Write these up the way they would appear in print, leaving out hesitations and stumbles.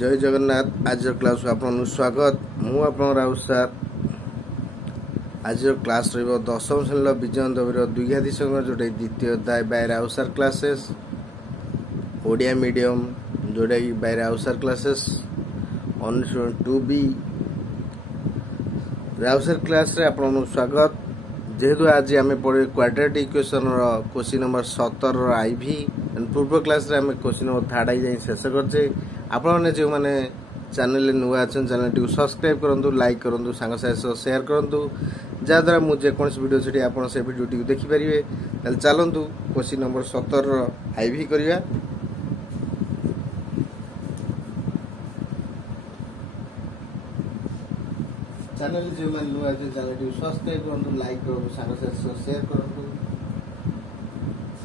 जय जगन्नाथ। आज क्लास को आपन स्वागत। मु आपन राउत सर। आज क्लास रहिबो दशम श्रेणी विजय दबीर द्विघाती संग जोटा द्वितीय अध्याय by Rout sir classes Odia medium जोटा by Rout sir classes on 2B Rout sir class रे आपन स्वागत। जेहेतु आज आम पढ़े quadratic equation question number 17 I V पूर्व क्लास रे आम क्वेश्चन नंबर 3 आई जाए शेष करछे। आपने जो मैंने चैनल नुआ अच्छा चैनल टी सब्सक्राइब करूँ, लाइक करूँ, सांग साथ शेयर करूँ, जहाद्वारा मुझे जेकोसी वीडियो से आप वीडियो टी देखिपारे। चलतु क्वेश्चन नंबर 17 आईवी करवा। चैनल जो मैंने नुआ अच्छे चैनल टी सब्सक्राइब करूँ, लाइक करूँ, सांग साथ शेयर करूँ।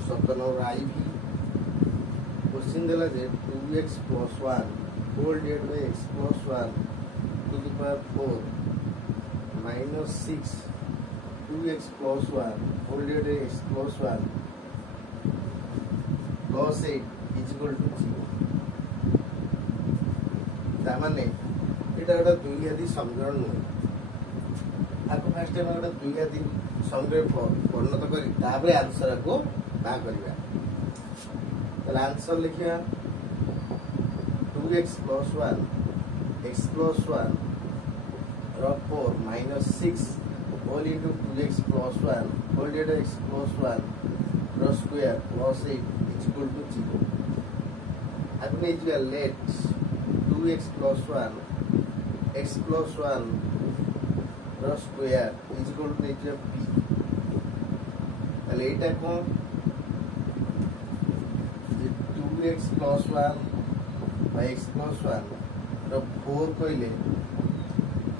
17 नंबर आईवी क्वेश्चन देला जे 2x + 1 whole divided by x + 1 to the power 4 - 6 2x + 1 whole divided by x + 1 + 8 is equal to 0। ता माने एटा गोटा द्विघाती समीकरण नुहे। आपको फर्स्ट टाइम गोटा द्विघाती समीकरण परिणत करी ताबे आंसर को बा करबा। तो आंसर लिखिया 2x + 1 x + 1 4 - 6 whole into 2x + 1 whole divided x + 1 square + 8 is equal to 0। अब नीचे let 2x + 1 x + 1 square is equal to नीचे p। ताले एटा कोन 2x + 1 by x + 1 रो 4 कहले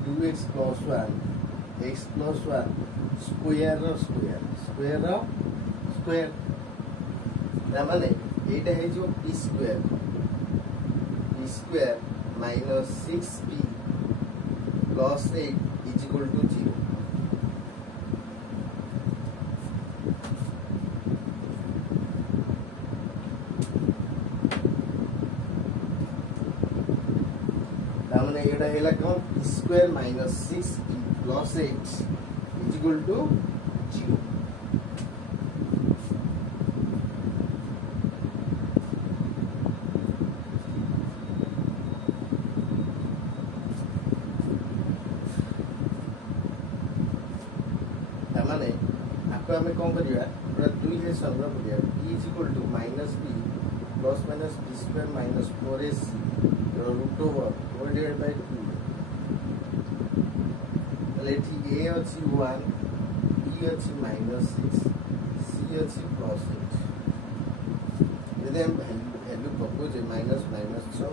2x + 1 x + 1 square rho square माने एटा है जो p स्क्वायर - 6p + 8 is equal to 0। तामने Etah Hella cone p स्क्वायर - 6p + 8 is equal to 0। तामने आपको हमें कोन करिया पूरा 2 है संग्रह करिया p is equal to -b + -p स्क्वायर - 4ac √over whole divided by 2। लेठी a अछि 1 b अछि -6 c अछि +8। यदि हम वैल्यू पको जे -6 + -6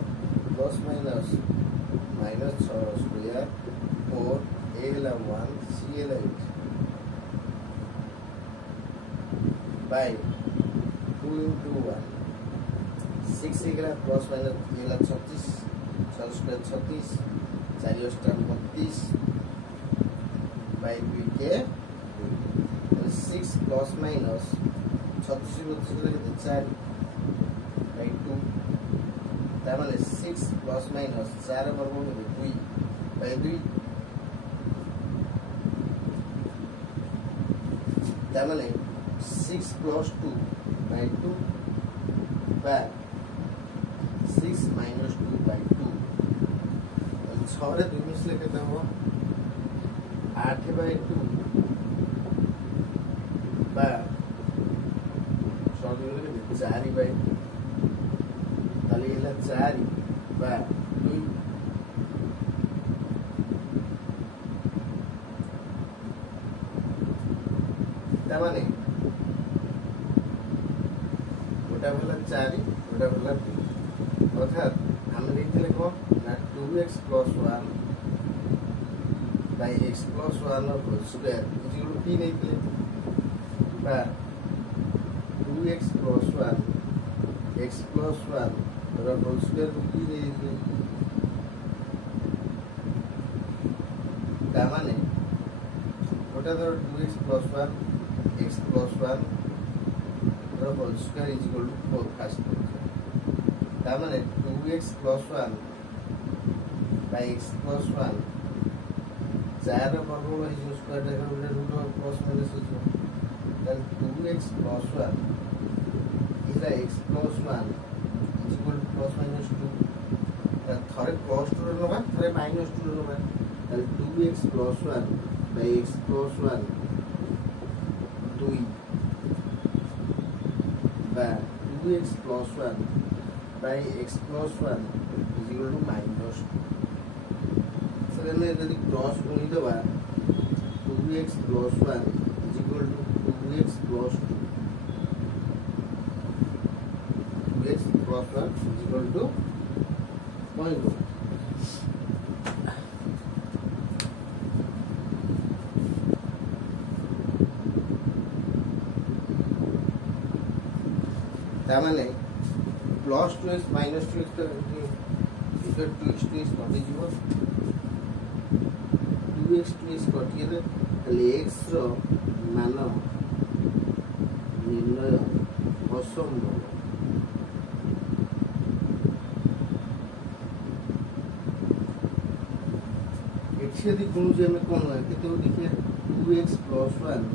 स्क्वायर 4 a हला 1 c हला 8 by 2 into 1 6 हला + हला 36 6 स्क्वायर 36 4 स्टार 32 by 2 के 6 + - 36 लगे 4 by 2 ता माने 6 + - 4 वर्ग में 2 by 2 ता माने 6 + 2 by 2 by 6 - 2 by 2 6 रे 2 मिसले केते हो 8 by 2 बा 6 रे 4 by 2 ताले हेला 4 बा 2 ता माने गोटा भला 4 गोटा भला 2 अर्थात हम लिखले को ना 2x + 1 by x + 1 whole square is equal to p लिखले बा 2x + 1 x + 1 होल स्क्वायर को p लिखले ता माने गोटा तो 2x + 1 x + 1 whole square is equal to 4 फास्ट ता माने 2x + 1 by x plus 1 4 वर्गमूल है स्क्वायर देखो उधर रूट और प्लस माइनस हो then 2x plus 1 is the x plus 1 is equal to plus minus 2 then thare plus 2 रे नबा thare minus 2 रे नबा then 2x plus 1 by x plus 1 2 by 2x plus 1 by x plus 1 is equal to minus 2 so then यदि cross गुणी देबा 2x plus 1 is equal to 2x plus 2 2x plus 1 is equal to 0.2 तामाने plus 2x minus 2x तो इधर 2x 2x कटि जीवो 2x 2x कटि गले ताले x रो मान निर्णय असंभव x यदि गुण जे में कोन है केते देखिए 2x plus 1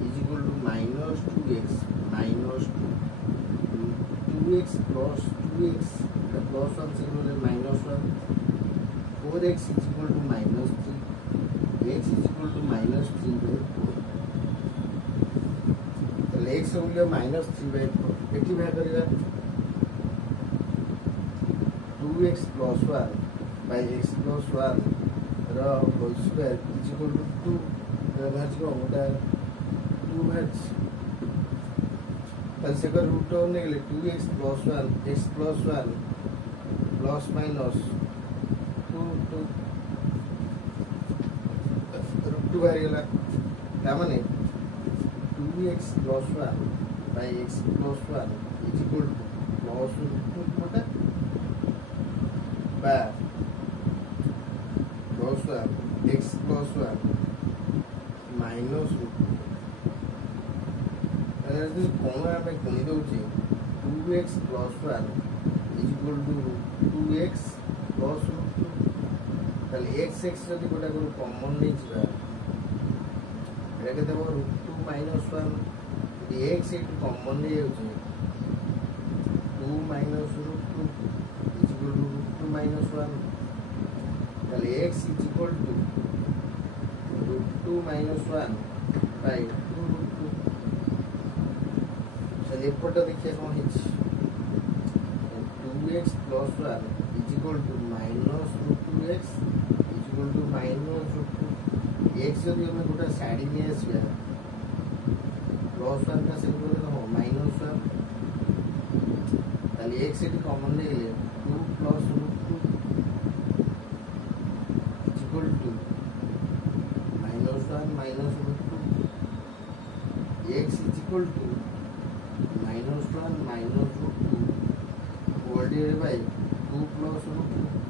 is equal to minus 2x minus 2x plus 2x the plus 1 is equal to minus 1 4x is equal to minus 3 x is equal to minus 3 by 4 तो x मूल्य minus 3 by 4 एठी भाग करिया 2x plus 1 by x plus 1 रो whole square is equal to 2 भाग को होता है 2 भाग तब से कर रूट होने के लिए 2x plus 1 x plus 1 plus minus 2 root 2 बाहर गला क्या माने 2x plus 1 by x plus 1 is equal to plus root 2 होता बा plus 1 x plus 1 minus root 2 अगर कौन हमें गुणी दउची 2x plus 1 is equal to 2x plus root 2 ताले x x जदि गोटा को कॉमन नै जिबा एटा के देबो root 2 minus 1 the x it common नै होची 2 minus root 2 is equal to root 2 minus 1 ताले x is equal to root 2 minus 1 by 2 root 2 चलिए एपटा देखिए कौन है 2x plus 1 is equal to minus root 2x is equal to minus root 2 x यदि हमें गोटा साइड में आसबा plus 1 का से बोले हो minus 1 ताले x इट कॉमन ले ले 2 plus root 2 is equal to minus 1 minus root 2 x is equal to minus 1 minus root 2 whole divided by 2 plus root 2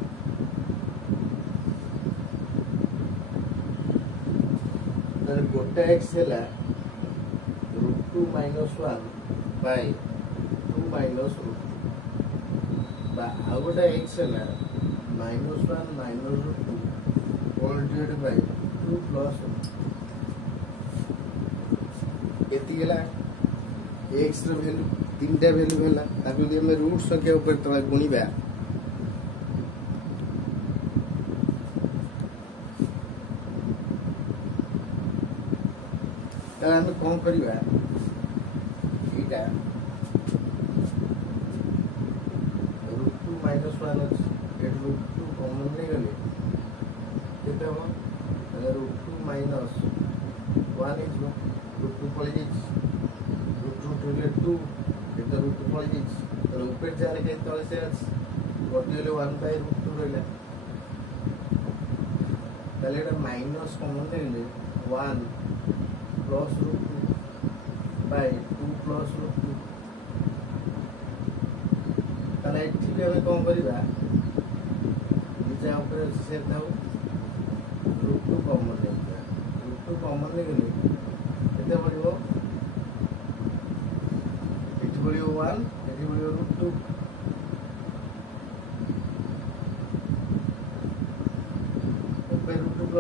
then गोटा x है root 2 minus 1 by 2 minus root 2 बा आउ गोटा x है minus 1 minus root 2 whole divided by 2 plus एती गेला x रो value तीनटा value भेला ताकि यदि हम रूट संख्या ऊपर तला गुणीबा ताला हम कोन करिबा एटा रूट 2 minus 1 एट रूट 2 कॉमन ले गले केते हो ताले रूट 2 minus 1 इज रूट 2 पड़ी root 2 इधर root 2 पड़ी तो ऊपर जाने के तले से गोटे ले 1 by root 2 रहला ताले एटा माइनस कॉमन ले ले 1 plus root 2 by 2 plus root 2 ताले ठीक है हम कौन करिबा निचे ऊपर से दाও root 2 कॉमन ले root 2 कॉमन ले गेले केते पड़िबो पड़ियो 1 एटी पड़ियो root 2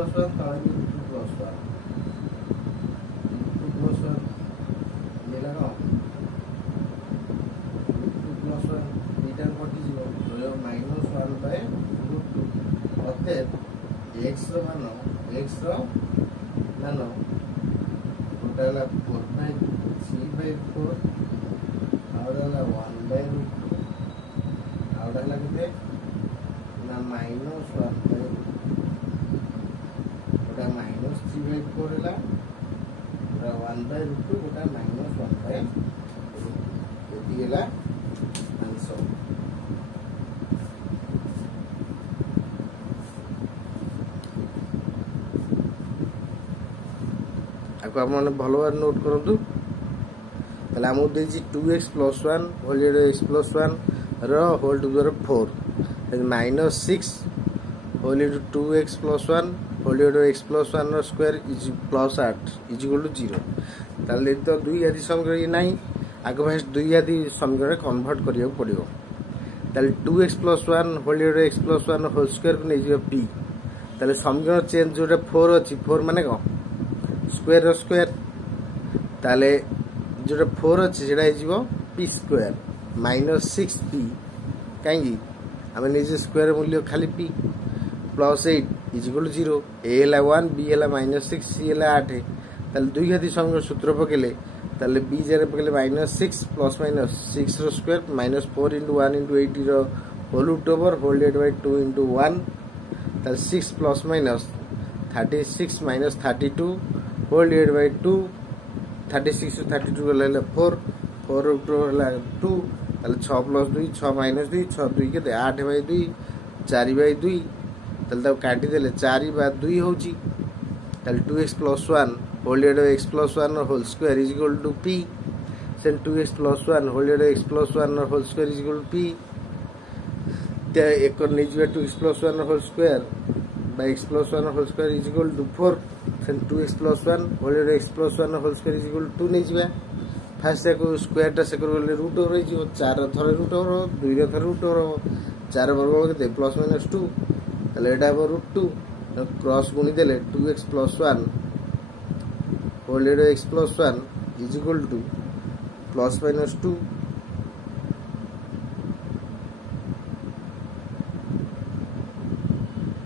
प्लस 1 तले भी √2 प्लस 1 √2 प्लस 1 ये लगा √2 प्लस 1 मीटर कटि जीवो तो -1 बाय √2 अर्थात x रो मान टोटल 4/3/4 आउडला 1/√2 आउडला केते ना -1/√2 गोटा -3/4 होला गोटा 1/√2 गोटा -1/√2 एति गेला आंसर आपको आपने भल भाव नोट करूँ ताले आमको देछि 2x + 1 होल x + 1 रो whole to the 4 -6 whole 2x + 1 whole x + 1 रो square is +8 is equal to 0 ताले तो दुई आदि समीकरण ये नाही आगे फास्ट दुई आदि समीकरण कन्वर्ट करियो पड़ियो ताले 2x + 1 whole x + 1 whole square को नै जियो p ताले समीकरण चेंज जोटा 4 अछि 4 माने को स्क्वायर रो स्क्वायर ताले जोटा 4 अछि जेडा हे जीवो p स्क्वायर -6p काई आमे निजे स्क्वायर मूल्य खाली p +8 is equal to 0 a हला 1 b हला -6 c हला 8 ताले दुई घाती समीकरण सूत्र पकेले ताले b जरे पकेले -6 + -6 रो स्क्वायर -4 * 1 * 80 रो whole root over whole divide by 2 * 1 ताले 6 ± 36 - 32 होल डिवाइड बाय 2 36 * 32 गले 4 4 रूट होला 2 ताले 6 + 2 6 - 2 6 2 केते 8/2 4/2 ताले त काटी देले 4/2 होची ताले 2x + 1 whole x + 1 whole square is equal to p सेन 2x + 1 whole x + 1 whole square is equal to p ते एक नै जिवा 2x + 1 whole square by x + 1 whole square is equal to 4 सेन 2x + 1 whole x + 1 whole square is equal to 2 नै जिवा fast को square टा से करले रूट ओवर रे जिवो 4 थरे रूट ओवर 2 रे थरे रूट ओवर 4 वर्ग केते +- 2 ताले एटा √2 क्रॉस गुणी देले 2x + 1 whole x + 1 is equal to +- 2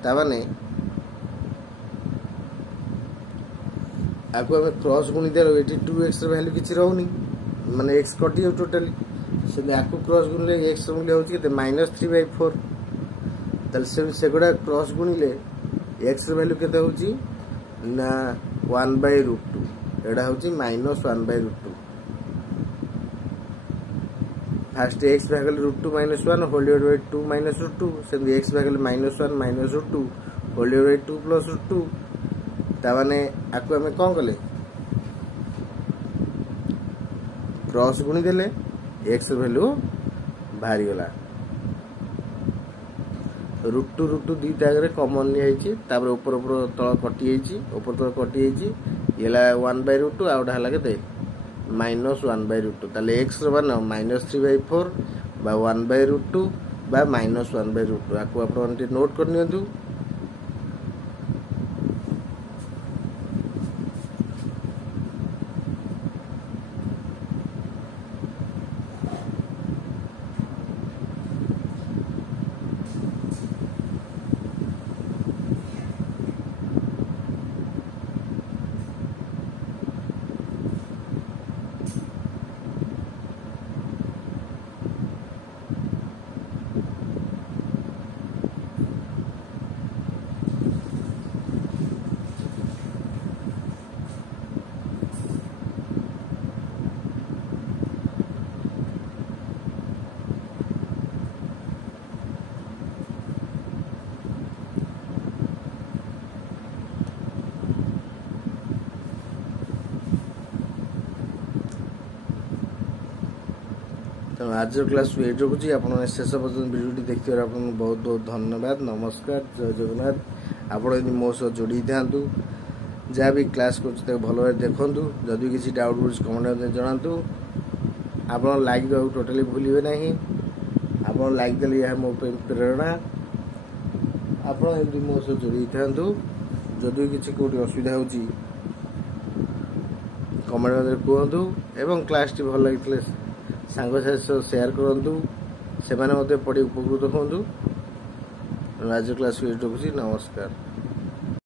ताने आको हमें क्रॉस गुणी देलो एटी 2x रो वैल्यू किछि रहउनी माने x कटि टोटली से आको क्रॉस गुणले x रो मूल्य होछि केते -3/4 तल से गुडा क्रॉस गुणिले x रो वैल्यू केते होछि ना 1/√2 एडा होछि -1/√2 फर्स्ट x भागले √2 - 1 होल डिवाइड बाय 2 - √2 से x भागले -1 - √2 होल डिवाइड बाय 2 + √2 ता माने आको हमें कोन कले क्रॉस गुणी देले x वैल्यू भारी गला √2 दी तागरे कॉमन नि आइछि तापर ऊपर ऊपर तळ कटि आइछि ऊपर तळ कटि आइछि येला 1/√2 आउडा हला केते -1/√2 ताले x रो मान -3/4 बा 1/√2 बा -1/√2 आको आपण नोट कर नियंतु आज क्लास ये रखुच्छी आप शेष पर्यटन भिडियो देखते आप बहुत बहुत धन्यवाद नमस्कार जय जगन्नाथ आप मो सह जोड़ी था जहाँ भी क्लास कर भल भाव देखूँ जदि किसी डाउट बुझ कमेंट जनातु आप लाइक देवा टोटाली भूलिए ना आप लाइक देले यह मो प्रेरणा आप मो सह जोड़ी था जदि किसी कोटी असुविधा होची कमेंट में कहतु एवं क्लास टी भल लगी सांग साथी शेयर करूँ से पढ़ी उपकृत हूँ। आज क्लास रखुची नमस्कार।